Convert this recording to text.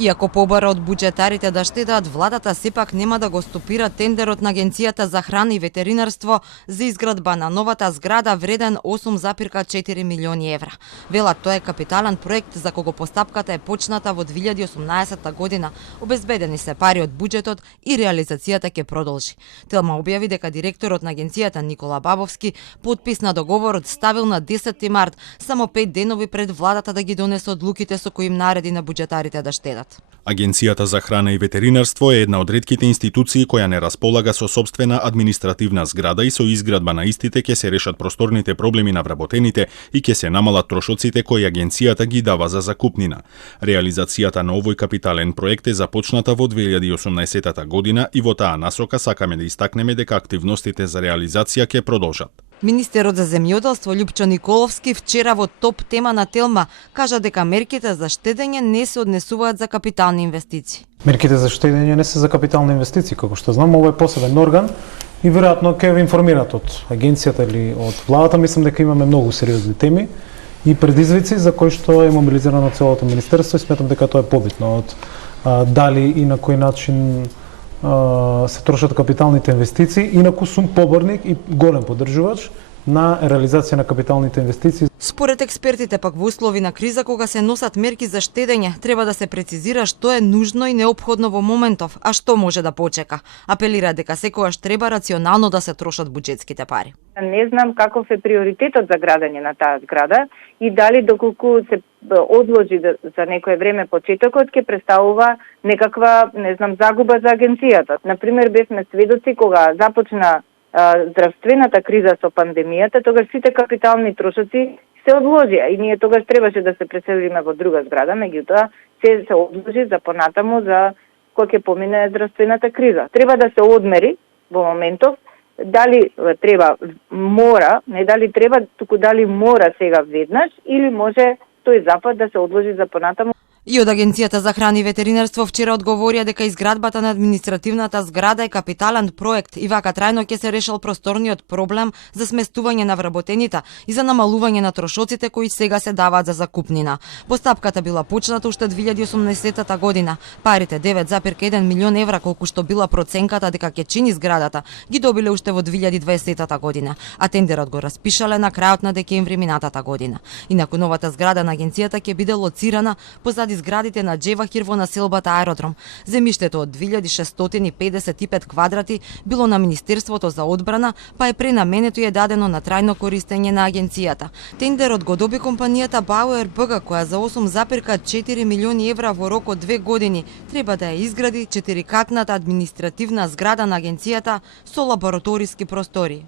Иако побара од буџетарите да штедат, владата сепак нема да го стопира тендерот на Агенцијата за храна и ветеринарство за изградба на новата зграда вреден 8,4 милиони евра. Велат тоа е капитален проект за кого постапката е почната во 2018 година. Обезбедени се пари од буџетот и реализацијата ќе продолжи. Телма објави дека директорот на агенцијата Никола Бабовски подпис на договорот ставил на 10 март, само 5 денови пред владата да ги донесе одлуките со кои им нареди на буџетарите да штедат. Агенцијата за храна и ветеринарство е една од ретките институции која не располага со собствена административна зграда и со изградба на истите ќе се решат просторните проблеми на вработените и ќе се намалат трошоците кои агенцијата ги дава за закупнина. Реализацијата на овој капитален проект е започната во 2018 година и во таа насока сакаме да истакнеме дека активностите за реализација ќе продолжат. Министерот за земјоделство Љупчо Николовски вчера во топ тема на Телма кажа дека мерките за штедење не се однесуваат за капитални инвестиции. Мерките за штедење не се за капитални инвестиции, како што знам, ова е посебен орган и веројатно ќе ве информират од агенцијата или од владата. Мислам дека имаме многу сериозни теми и предизвици за кои што е мобилизирано целото министерство и сметам дека тоа е побитно од дали и на кој начин се трошат капиталните инвестиции, инаку сум поборник и голем поддржувач на реализација на капиталните инвестиции. Според експертите пак во услови на криза кога се носат мерки за штедење, треба да се прецизира што е нужно и неопходно во моментов, а што може да почека. Апелира дека секогаш треба рационално да се трошат буџетските пари. Не знам каков е приоритетот за градење на таа зграда и дали доколку се одложи за некое време почетокот ќе представува некаква, не знам, загуба за агенцијата. Например, бевме сведоци кога започна здравствената криза со пандемијата, тогаш сите капитални трошоци се одложија и ние тогаш требаше да се преселиме во друга зграда, меѓутоа се одложи за понатаму за кога ќе помине здравствената криза. Треба да се одмери во моментов дали треба, мора, не дали треба, туку дали мора сега веднаш или може тој запад да се одложи за понатаму. И од Агенцијата за храна и ветеринарство вчера одговорија дека изградбата на административната зграда е капитален проект и вака трајно ќе се решил просторниот проблем за сместување на вработените и за намалување на трошоците кои сега се даваат за закупнина. Постапката била почната уште 2018 година. Парите 9,1 милион евра колку што била проценката дека ќе чини зградата, ги добиле уште во 2020 година, а тендерот го распишале на крајот на декември минатата година. Инаку новата зграда на агенцијата ќе биде лоцирана позади зградите на Джевахир во населбата Аеродром. Земјиштето од 2655 квадрати било на Министерството за одбрана, па е пренаменето и е дадено на трајно користење на агенцијата. Тендерот го доби компанијата Bauer BG, која за 8,4 милиони евра во рок од 2 години треба да ја изгради 4-катната административна зграда на агенцијата со лабораториски простори.